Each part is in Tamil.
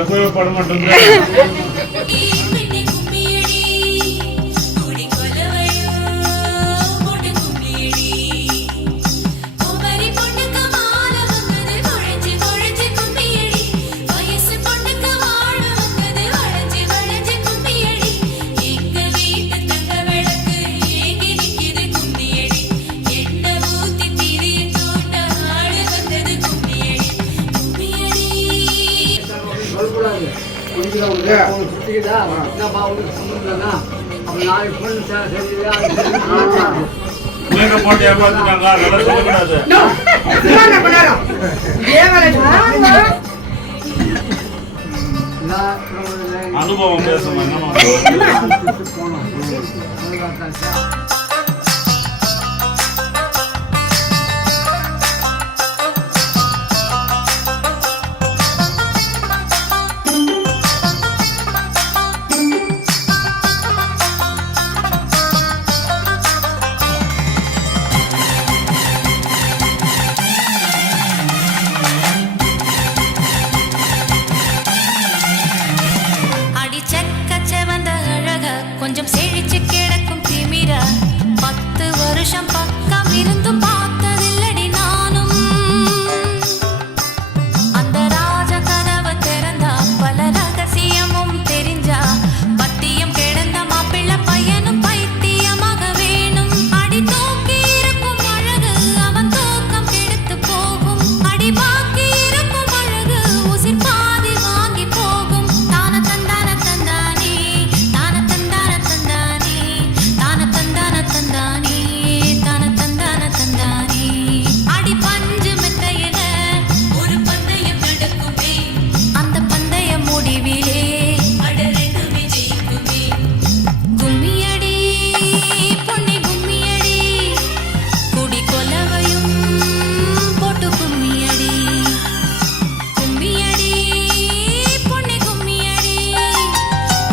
எப்பவே பட மாட்டேன். போட்டு ஏமாத்துட்டாங்க. அதெல்லாம் சொல்லக்கூடாது. அனுபவம் பேசணும். கொஞ்சம் செழிச்சு கிடக்கும் திமிரா 10 வருஷம் பக்கம் இருந்தும் பார்த்ததில்லடி நானும். அந்த ராஜ கதவை திறந்தா பல ரகசியமும் தெரிஞ்சா பத்தியம் கிடந்த மாப்பிள்ள பையனும் பைத்தியமாக வேணும். அடி தூக்கி இருக்கும் அழகு அவன் தூக்கம் கெடுத்து போகும். அடி பாக்கி இருக்கும் அழகு உசிர் பாதி வாங்கி போகும். தான தந்தான தந்தானே தான தந்தான தந்தானே தான தந்தான தந்தானே தான தந்தான தந்தானே. அடி பஞ்சு மெத்தையில ஒரு பந்தயம் நடக்குமே. அந்த பந்தய முடிவிலே அட ரெண்டுமே ஜெயிக்குமே. கும்மியடி பொன்னி கும்மியடி குடி கொலவையும் போட்டு கும்மியடி. கும்மியடி பொன்னி கும்மியடி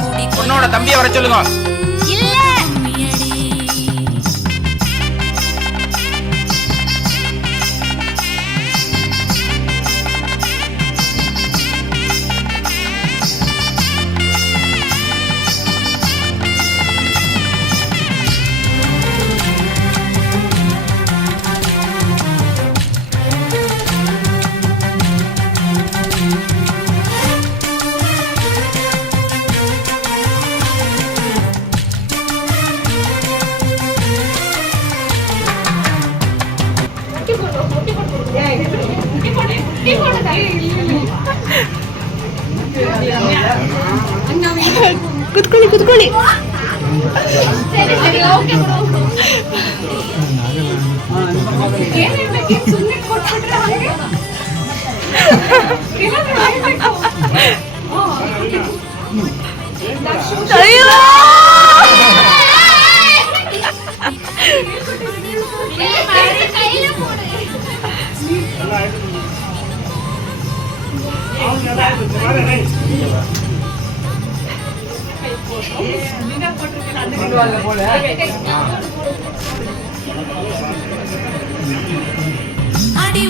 குடி பொண்ணோட தம்பியை வர சொல்லுங்க. இல்ல கும்மியடி. ಕುತ್ಕೊಳ್ಳಿ ಕುತ್ಕೊಳ್ಳಿ. ಅಯ್ಯೋ அடி